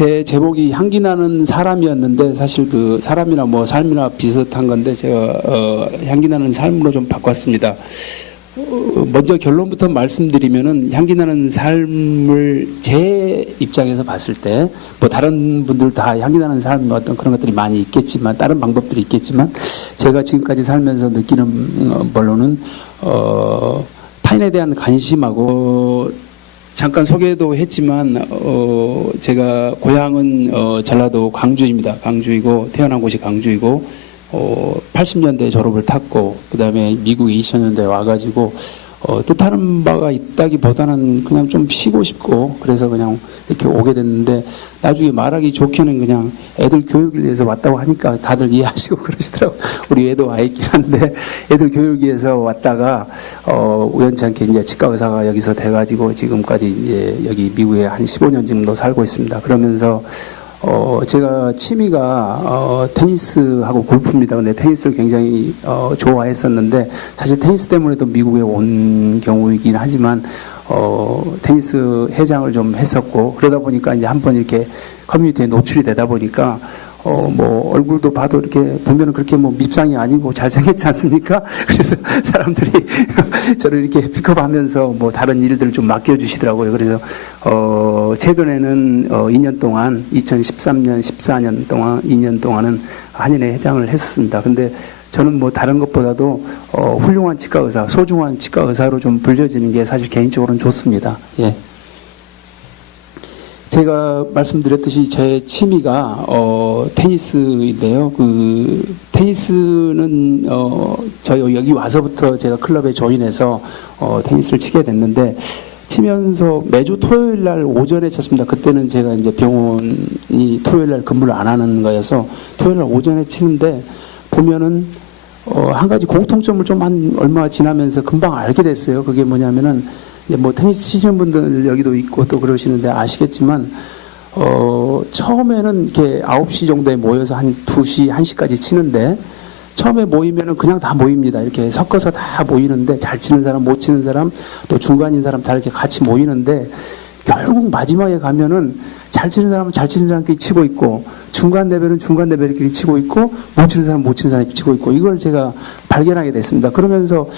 제 제목이 향기 나는 사람이었는데 사실 그 사람이나 뭐 삶이나 비슷한 건데 제가 어, 향기 나는 삶으로 좀 바꿨습니다. 어, 먼저 결론부터 말씀드리면은 향기 나는 삶을 제 입장에서 봤을 때 뭐 다른 분들 다 향기 나는 삶 어떤 그런 것들이 많이 있겠지만 다른 방법들이 있겠지만 제가 지금까지 살면서 느끼는 어, 걸로는 어 타인에 대한 관심하고 잠깐 소개도 했지만 어 제가 고향은 어 전라도 광주입니다. 광주이고 태어난 곳이 광주이고 어 80년대 졸업을 탔고 그다음에 미국에 2000년대에 와가지고 어 뜻하는 바가 있다기보다는 그냥 좀 쉬고 싶고 그래서 그냥 이렇게 오게 됐는데 나중에 말하기 좋게는 그냥 애들 교육을 위해서 왔다고 하니까 다들 이해하시고 그러시더라고 요 우리 애도 와 있긴 한데 애들 교육 위해서 왔다가 어 우연찮게 이제 치과 의사가 여기서 돼가지고 지금까지 이제 여기 미국에 한 15년 정도 살고 있습니다. 그러면서 어, 제가 취미가, 어, 테니스하고 골프입니다. 근데 테니스를 굉장히, 어, 좋아했었는데, 사실 테니스 때문에도 미국에 온 경우이긴 하지만, 어, 테니스 회장을 좀 했었고, 그러다 보니까 이제 한 번 이렇게 커뮤니티에 노출이 되다 보니까, 어, 뭐, 얼굴도 봐도 이렇게 보면은 그렇게 뭐 밉상이 아니고 잘생겼지 않습니까? 그래서 사람들이 저를 이렇게 픽업 하면서 뭐 다른 일들을 좀 맡겨주시더라고요. 그래서, 어, 최근에는 어, 2년 동안, 2013년, 14년 동안, 2년 동안은 한인회 회장을 했었습니다. 근데 저는 뭐 다른 것보다도 어, 훌륭한 치과 의사, 소중한 치과 의사로 좀 불려지는 게 사실 개인적으로는 좋습니다. 예. 제가 말씀드렸듯이 제 취미가 어, 테니스인데요. 그 테니스는 어, 저 여기 와서부터 제가 클럽에 조인해서 어, 테니스를 치게 됐는데 치면서 매주 토요일 날 오전에 쳤습니다. 그때는 제가 이제 병원이 토요일 날 근무를 안 하는 거여서 토요일 날 오전에 치는데 보면은 어, 한 가지 공통점을 좀 한 얼마 지나면서 금방 알게 됐어요. 그게 뭐냐면은 뭐 테니스 치시는 분들 여기도 있고 또 그러시는데 아시겠지만 어, 처음에는 이렇게 9시 정도에 모여서 한 2시, 1시까지 치는데 처음에 모이면은 그냥 다 모입니다. 이렇게 섞어서 다 모이는데 잘 치는 사람, 못 치는 사람, 또 중간인 사람 다 이렇게 같이 모이는데 결국 마지막에 가면은 잘 치는 사람은 잘 치는 사람끼리 치고 있고 중간 레벨은 중간 레벨끼리 치고 있고 못 치는 사람은 못 치는 사람끼리 치고 있고 이걸 제가 발견하게 됐습니다. 그러면서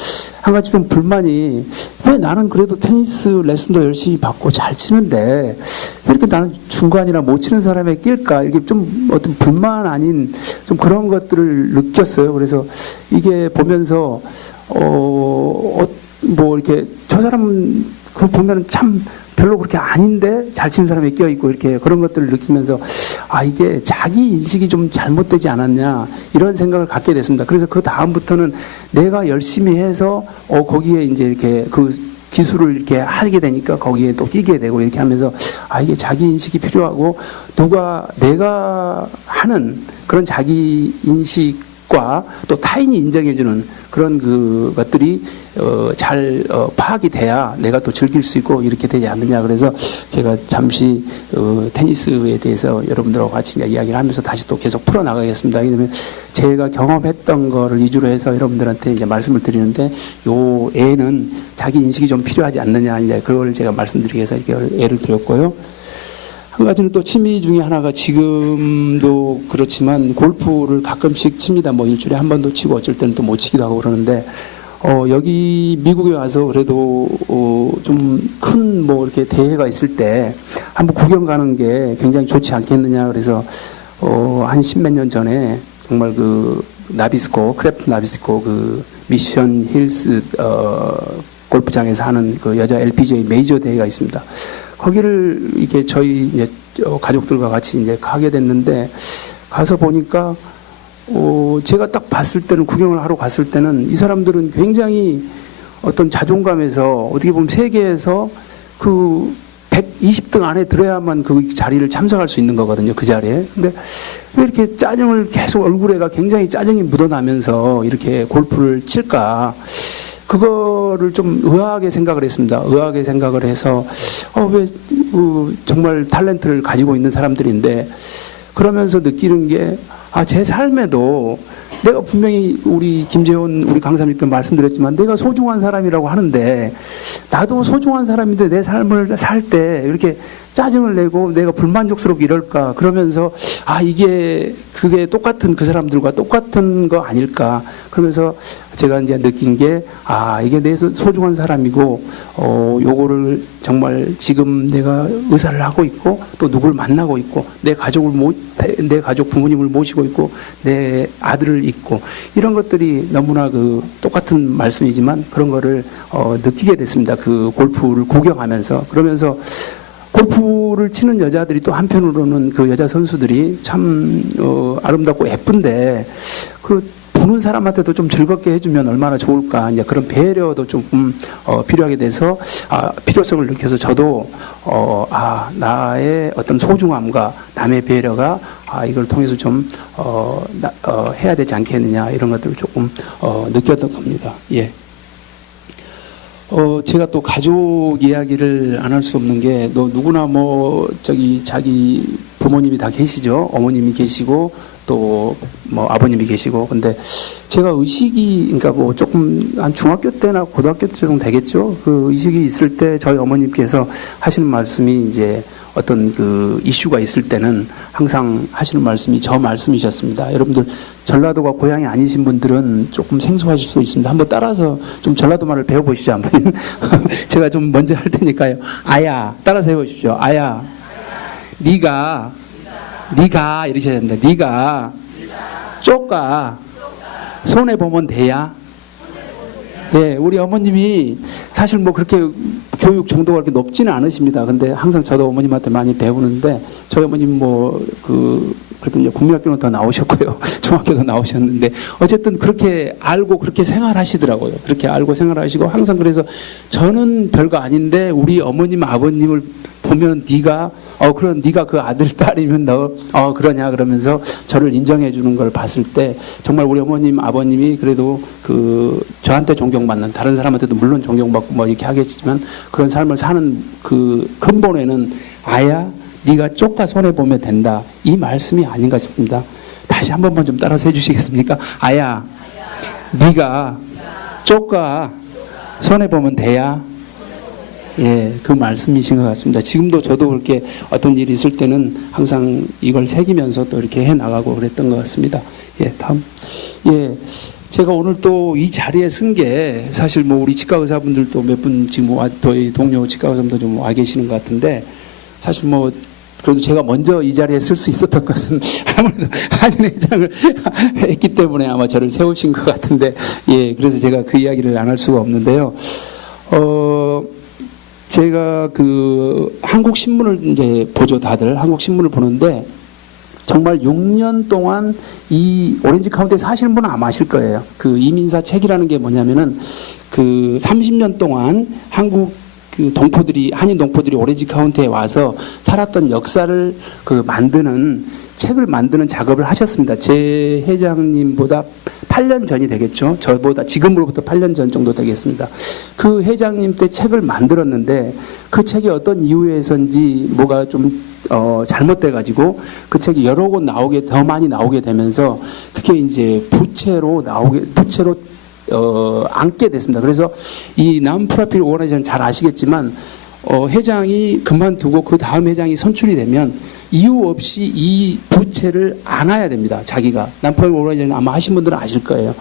한 가지 좀 불만이 왜 나는 그래도 테니스 레슨도 열심히 받고 잘 치는데 왜 이렇게 나는 중간이나 못 치는 사람에 낄까 이게 좀 어떤 불만 아닌 좀 그런 것들을 느꼈어요. 그래서 이게 보면서 어, 어, 뭐 이렇게 저 사람은 그걸 보면 참 별로 그렇게 아닌데 잘 치는 사람이 껴있고 이렇게 그런 것들을 느끼면서 아 이게 자기 인식이 좀 잘못되지 않았냐 이런 생각을 갖게 됐습니다. 그래서 그 다음부터는 내가 열심히 해서 어 거기에 이제 이렇게 그 기술을 이렇게 하게 되니까 거기에 또 끼게 되고 이렇게 하면서 아 이게 자기 인식이 필요하고 누가 내가 하는 그런 자기 인식 과 또 타인이 인정해주는 그런 그 것들이 어, 잘 어, 파악이 돼야 내가 또 즐길 수 있고 이렇게 되지 않느냐 그래서 제가 잠시 어, 테니스에 대해서 여러분들하고 같이 이야기를 하면서 다시 또 계속 풀어 나가겠습니다. 왜냐면 제가 경험했던 거를 위주로 해서 여러분들한테 이제 말씀을 드리는데 요 애는 자기 인식이 좀 필요하지 않느냐 이제 그걸 제가 말씀드리기 위해서 이렇게 애를 드렸고요. 한 가지는 또 취미 중에 하나가 지금도 그렇지만 골프를 가끔씩 칩니다. 뭐 일주일에 한 번도 치고 어쩔 때는 또 못 치기도 하고 그러는데 어, 여기 미국에 와서 그래도 어, 좀큰 뭐 이렇게 대회가 있을 때 한번 구경 가는 게 굉장히 좋지 않겠느냐 그래서 어, 한 십몇 년 전에 정말 그 나비스코 크래프트 나비스코 그 미션 힐스 어, 골프장에서 하는 그 여자 LPGA 메이저 대회가 있습니다. 거기를 이게 저희 이제 어, 가족들과 같이 이제 가게 됐는데 가서 보니까 어, 제가 딱 봤을 때는 구경을 하러 갔을 때는 이 사람들은 굉장히 어떤 자존감에서 어떻게 보면 세계에서 그 120등 안에 들어야만 그 자리를 참석할 수 있는 거거든요. 그 자리에. 근데 왜 이렇게 짜증을 계속 얼굴에가 굉장히 짜증이 묻어나면서 이렇게 골프를 칠까? 그거를 좀 의아하게 생각을 했습니다. 의아하게 생각을 해서 어, 왜 어, 정말 탤런트를 가지고 있는 사람들인데 그러면서 느끼는 게 아, 제 삶에도 내가 분명히 우리 김재원 우리 강사님께 말씀드렸지만 내가 소중한 사람이라고 하는데 나도 소중한 사람인데 내 삶을 살 때 이렇게 짜증을 내고 내가 불만족스럽게 이럴까 그러면서 아 이게 그게 똑같은 그 사람들과 똑같은 거 아닐까 그러면서 제가 이제 느낀 게 아 이게 내 소- 소중한 사람이고 어 요거를 정말 지금 내가 의사를 하고 있고 또 누구를 만나고 있고 내 가족을 모, 내 가족 부모님을 모시고 있고 내 아들을 있고 이런 것들이 너무나 그 똑같은 말씀이지만 그런 거를 어 느끼게 됐습니다. 그 골프를 구경하면서. 그러면서 골프를 치는 여자들이 또 한편으로는 그 여자 선수들이 참 어, 아름답고 예쁜데 그 보는 사람한테도 좀 즐겁게 해주면 얼마나 좋을까 이제 그런 배려도 조금 어, 필요하게 돼서 아, 필요성을 느껴서 저도 어, 아 나의 어떤 소중함과 남의 배려가 아 이걸 통해서 좀 어, 나, 어, 해야 되지 않겠느냐 이런 것들을 조금 어, 느꼈던 겁니다. 예. 어, 제가 또 가족 이야기를 안 할 수 없는 게, 너 누구나 뭐, 저기, 자기 부모님이 다 계시죠? 어머님이 계시고, 또, 뭐, 아버님이 계시고. 근데 제가 의식이, 그러니까 뭐, 조금, 한 중학교 때나 고등학교 때 정도 되겠죠? 그 의식이 있을 때 저희 어머님께서 하시는 말씀이 이제 어떤 그 이슈가 있을 때는 항상 하시는 말씀이 저 말씀이셨습니다. 여러분들 전라도가 고향이 아니신 분들은 조금 생소하실 수 있습니다. 한번 따라서 좀 전라도 말을 배워보시죠, 한번. 제가 좀 먼저 할 테니까요. 아야, 따라서 해보십시오. 아야, 네가, 네가 이러셔야 됩니다. 네가 쪼까 손해 보면 돼야. 예, 우리 어머님이 사실 뭐 그렇게 교육 정도가 그렇게 높지는 않으십니다. 근데 항상 저도 어머님한테 많이 배우는데 저희 어머님 뭐 그 그래도 이제 국민학교는 더 나오셨고요. 중학교도 나오셨는데 어쨌든 그렇게 알고 그렇게 생활하시더라고요. 그렇게 알고 생활하시고 항상 그래서 저는 별거 아닌데 우리 어머님 아버님을 보면 네가 어 그런 네가 그 아들 딸이면 너 어 그러냐 그러면서 저를 인정해 주는 걸 봤을 때 정말 우리 어머님 아버님이 그래도 그 저한테 존경받는 다른 사람한테도 물론 존경받고 뭐 이렇게 하겠지만 그런 삶을 사는 그 근본에는 아야 네가 쪼까 손해 보면 된다 이 말씀이 아닌가 싶습니다. 다시 한 번만 좀 따라서 해주시겠습니까? 아야 네가 쪼까 손해 보면 돼야 예, 그 말씀이신 것 같습니다. 지금도 저도 그렇게 어떤 일이 있을 때는 항상 이걸 새기면서 또 이렇게 해 나가고 그랬던 것 같습니다. 예, 다음. 예. 제가 오늘 또 이 자리에 쓴 게 사실 뭐 우리 치과 의사분들도 몇 분 지금 와, 저희 동료 치과 의사분도 좀와 계시는 것 같은데 사실 뭐 그래도 제가 먼저 이 자리에 쓸 수 있었던 것은 아무래도 한인 회장을 했기 때문에 아마 저를 세우신 것 같은데 예, 그래서 제가 그 이야기를 안 할 수가 없는데요. 어, 제가 그 한국 신문을 이제 보죠 다들 한국 신문을 보는데 정말 6년 동안 이 오렌지 카운티에 사시는 분은 아마 아실 거예요. 그 이민사 책이라는 게 뭐냐면은 그 30년 동안 한국 그 동포들이 한인 동포들이 오렌지 카운티에 와서 살았던 역사를 그 만드는 책을 만드는 작업을 하셨습니다. 제 회장님보다 8년 전이 되겠죠. 저보다 지금으로부터 8년 전 정도 되겠습니다. 그 회장님 때 책을 만들었는데 그 책이 어떤 이유에선지 뭐가 좀 어, 잘못돼가지고 그 책이 여러 곳 나오게 더 많이 나오게 되면서 그게 이제 부채로 나오게 부채로 어, 앉게 됐습니다. 그래서 이 남프라필 오거나이제이션 잘 아시겠지만 어, 회장이 그만두고 그 다음 회장이 선출이 되면 이유 없이 이 부채를 안아야 됩니다. 자기가 남프라필 오거나이제이션 아마 하신 분들은 아실 거예요.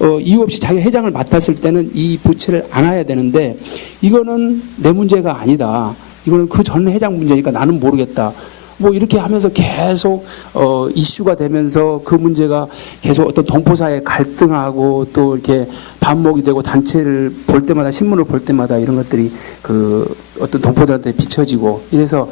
어, 이유 없이 자기 회장을 맡았을 때는 이 부채를 안아야 되는데 이거는 내 문제가 아니다. 이거는 그 전 회장 문제니까 나는 모르겠다. 뭐 이렇게 하면서 계속 어 이슈가 되면서 그 문제가 계속 어떤 동포사에 갈등하고 또 이렇게 반목이 되고 단체를 볼 때마다 신문을 볼 때마다 이런 것들이 그 어떤 동포들한테 비춰지고 이래서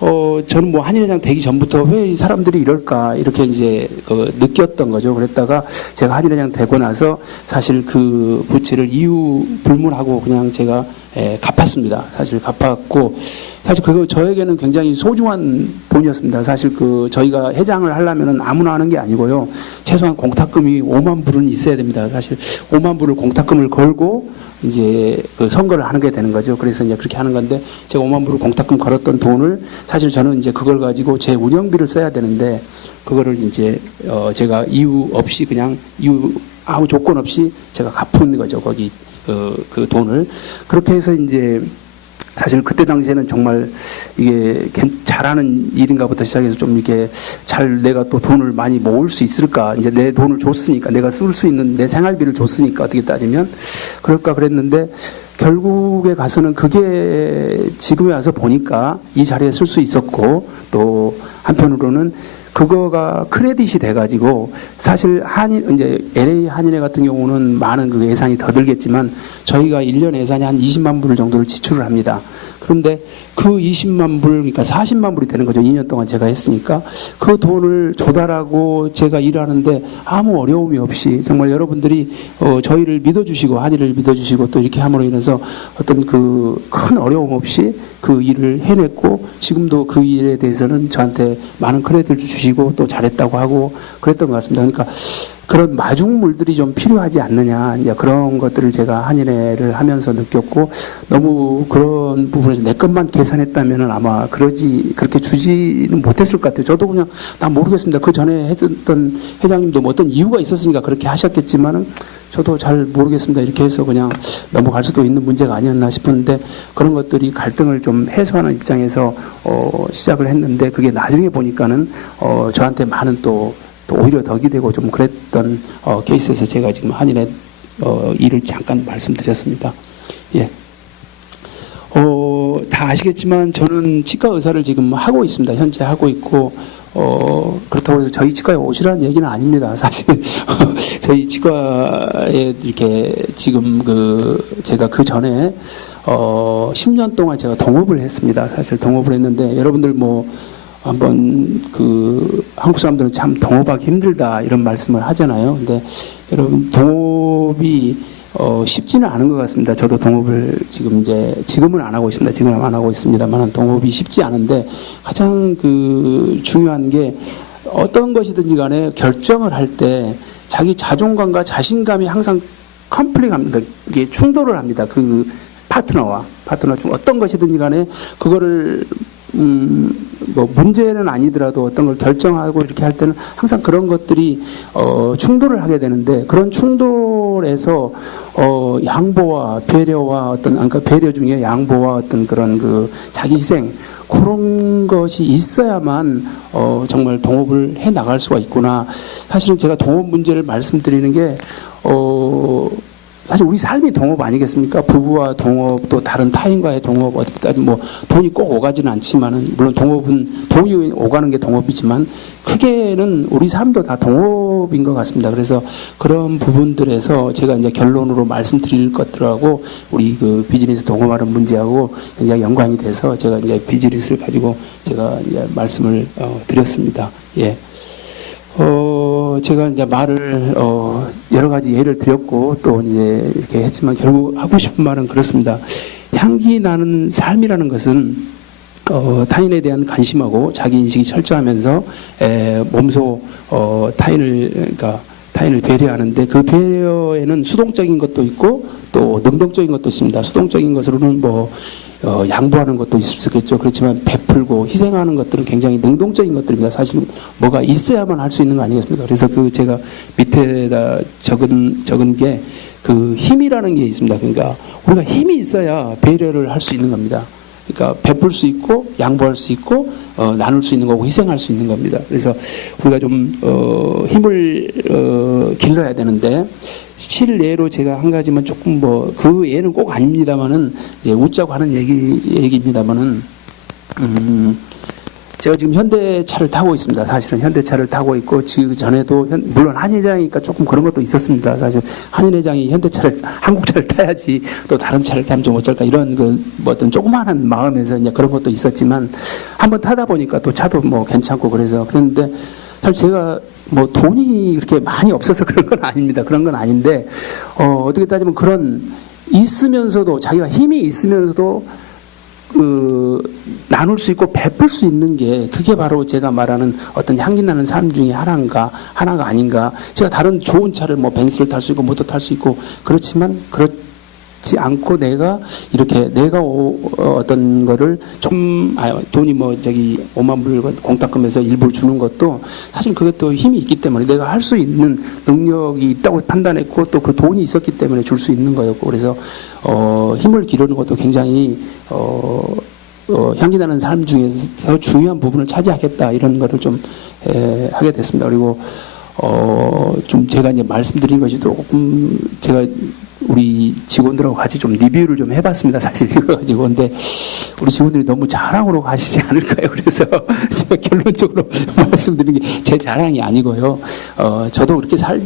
어 저는 뭐 한일회장 되기 전부터 왜 이 사람들이 이럴까 이렇게 이제 그 느꼈던 거죠. 그랬다가 제가 한일회장 되고 나서 사실 그 부채를 이유 불문하고 그냥 제가 예, 갚았습니다. 사실 갚았고 사실 그거 저에게는 굉장히 소중한 돈이었습니다. 사실 그 저희가 회장을 하려면은 아무나 하는 게 아니고요. 최소한 공탁금이 5만 불은 있어야 됩니다. 사실 5만 불을 공탁금을 걸고 이제 그 선거를 하는 게 되는 거죠. 그래서 이제 그렇게 하는 건데 제가 5만 불을 공탁금 걸었던 돈을 사실 저는 이제 그걸 가지고 제 운영비를 써야 되는데 그거를 이제 어 제가 이유 없이 그냥 이유 아무 조건 없이 제가 갚은 거죠. 거기 그, 그 돈을. 그렇게 해서 이제 사실 그때 당시에는 정말 이게 괜- 잘하는 일인가부터 시작해서 좀 이렇게 잘 내가 또 돈을 많이 모을 수 있을까. 이제 내 돈을 줬으니까 내가 쓸 수 있는 내 생활비를 줬으니까 어떻게 따지면 그럴까 그랬는데 결국에 가서는 그게 지금에 와서 보니까 이 자리에 쓸 수 있었고 또 한편으로는 그거가 크레딧이 돼가지고 사실 한인 이제 LA 한인회 같은 경우는 많은 그 예산이 더 들겠지만 저희가 1년 예산이 한 20만 불 정도를 지출을 합니다. 그런데 그 20만 불, 그러니까 40만 불이 되는 거죠. 2년 동안 제가 했으니까 그 돈을 조달하고 제가 일하는데 아무 어려움이 없이 정말 여러분들이 어, 저희를 믿어주시고 한일을 믿어주시고 또 이렇게 함으로 인해서 어떤 그 큰 어려움 없이 그 일을 해냈고 지금도 그 일에 대해서는 저한테 많은 크레딧을 주시고 또 잘했다고 하고 그랬던 것 같습니다. 그러니까 그런 마중물들이 좀 필요하지 않느냐 이제 그런 것들을 제가 한인회를 하면서 느꼈고 너무 그런 부분에서 내 것만 계산했다면은 아마 그러지 그렇게 주지는 못했을 것 같아요. 저도 그냥 나 모르겠습니다. 그 전에 했던 회장님도 뭐 어떤 이유가 있었으니까 그렇게 하셨겠지만은 저도 잘 모르겠습니다. 이렇게 해서 그냥 넘어갈 수도 있는 문제가 아니었나 싶었는데 그런 것들이 갈등을 좀 해소하는 입장에서 어, 시작을 했는데 그게 나중에 보니까는 어, 저한테 많은 또, 또 오히려 덕이 되고 좀 그랬던 어, 케이스에서 제가 지금 한인의 어, 일을 잠깐 말씀드렸습니다. 예. 어, 다 아시겠지만 저는 치과 의사를 지금 하고 있습니다. 현재 하고 있고 어, 그렇다고 해서 저희 치과에 오시라는 얘기는 아닙니다. 사실 저희 치과에 이렇게 지금 그 제가 그 전에 어, 10년 동안 제가 동업을 했습니다. 사실 동업을 했는데 여러분들 뭐 한번 그 한국 사람들은 참 동업하기 힘들다 이런 말씀을 하잖아요. 근데 여러분 동업이 어, 쉽지는 않은 것 같습니다. 저도 동업을 지금 이제 지금은 안 하고 있습니다. 지금은 안 하고 있습니다만 동업이 쉽지 않은데 가장 그 중요한 게 어떤 것이든지 간에 결정을 할 때 자기 자존감과 자신감이 항상 컴플링합니다. 이게 충돌을 합니다. 그 파트너와 파트너 중 어떤 것이든지 간에 그거를 음, 뭐 문제는 아니더라도 어떤 걸 결정하고 이렇게 할 때는 항상 그런 것들이 어, 충돌을 하게 되는데 그런 충돌에서 어, 양보와 배려와 어떤 아까 배려 중에 양보와 어떤 그런 그 자기 희생 그런 것이 있어야만 어, 정말 동업을 해 나갈 수가 있구나. 사실은 제가 동업 문제를 말씀드리는 게 어, 사실 우리 삶이 동업 아니겠습니까? 부부와 동업 또 다른 타인과의 동업 따지면 뭐 돈이 꼭 오가지는 않지만은 물론 동업은 돈이 오가는 게 동업이지만 크게는 우리 삶도 다 동업인 것 같습니다. 그래서 그런 부분들에서 제가 이제 결론으로 말씀드릴 것들하고 우리 그 비즈니스 동업하는 문제하고 굉장히 연관이 돼서 제가 이제 비즈니스를 가지고 제가 이제 말씀을 어, 드렸습니다. 예. 어, 제가 이제 말을, 어, 여러 가지 예를 드렸고, 또 이제 이렇게 했지만 결국 하고 싶은 말은 그렇습니다. 향기 나는 삶이라는 것은, 어, 타인에 대한 관심하고 자기 인식이 철저하면서, 에, 몸소, 어, 타인을, 그러니까, 타인을 배려하는데 그 배려에는 수동적인 것도 있고 또 능동적인 것도 있습니다. 수동적인 것으로는 뭐 어, 양보하는 것도 있겠죠. 그렇지만 베풀고 희생하는 것들은 굉장히 능동적인 것들입니다. 사실 뭐가 있어야만 할 수 있는 거 아니겠습니까? 그래서 그 제가 밑에다 적은 적은 게 그 힘이라는 게 있습니다. 그러니까 우리가 힘이 있어야 배려를 할 수 있는 겁니다. 그러니까 베풀 수 있고 양보할 수 있고 어, 나눌 수 있는 거고 희생할 수 있는 겁니다. 그래서 우리가 좀 어, 힘을 어, 길러야 되는데 실례로 제가 한 가지만 조금 뭐 그 예는 꼭 아닙니다만은 이제 웃자고 하는 얘기 얘기입니다만은 음, 제가 지금 현대차를 타고 있습니다. 사실은 현대차를 타고 있고 지금 전에도 현- 물론 한의장이니까 조금 그런 것도 있었습니다. 사실 한의장이 현대차를 한국차를 타야지 또 다른 차를 타면 좀 어쩔까 이런 그 뭐 어떤 조그마한 마음에서 이제 그런 것도 있었지만 한번 타다 보니까 또 차도 뭐 괜찮고 그래서 그런데 사실 제가 뭐 돈이 그렇게 많이 없어서 그런 건 아닙니다. 그런 건 아닌데 어, 어떻게 따지면 그런 있으면서도 자기가 힘이 있으면서도 그 나눌 수 있고 베풀 수 있는 게 그게 바로 제가 말하는 어떤 향기 나는 삶 중에 하나인가 하나가 아닌가. 제가 다른 좋은 차를 뭐 벤츠를 탈 수 있고 뭐도 탈수 있고 그렇지만 그렇 받지 않고 내가 이렇게 내가 오- 어, 어떤 거를 좀 아, 돈이 뭐 저기 5만 불 공탁금에서 일부 주는 것도 사실 그것도 힘이 있기 때문에 내가 할 수 있는 능력이 있다고 판단했고 또 그 돈이 있었기 때문에 줄 수 있는 거였고 그래서 어, 힘을 기르는 것도 굉장히 어, 어, 향기 나는 삶 중에서 중요한 부분을 차지하겠다 이런 거를 좀 에, 하게 됐습니다. 그리고 어, 좀 제가 이제 말씀드린 것이 조금 제가 우리 직원들하고 같이 좀 리뷰를 좀 해봤습니다. 사실 이거 가지고. 근데 우리 직원들이 너무 자랑으로 가시지 않을까요? 그래서 제가 결론적으로 말씀드린 게제 자랑이 아니고요. 어, 저도 그렇게 살,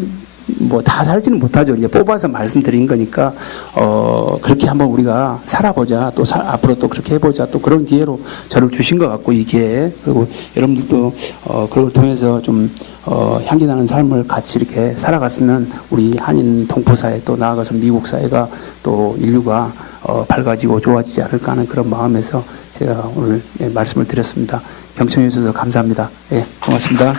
뭐 다 살지는 못하죠. 이제 뽑아서 말씀드린 거니까 어 그렇게 한번 우리가 살아보자. 또 사- 앞으로 또 그렇게 해보자. 또 그런 기회로 저를 주신 것 같고 이 기회에 그리고 여러분들도 어 그걸 통해서 좀 어, 향기 나는 삶을 같이 이렇게 살아갔으면 우리 한인 동포 사회 또 나아가서 미국 사회가 또 인류가 어, 밝아지고 좋아지지 않을까 하는 그런 마음에서 제가 오늘 예, 말씀을 드렸습니다. 경청해 주셔서 감사합니다. 예, 고맙습니다.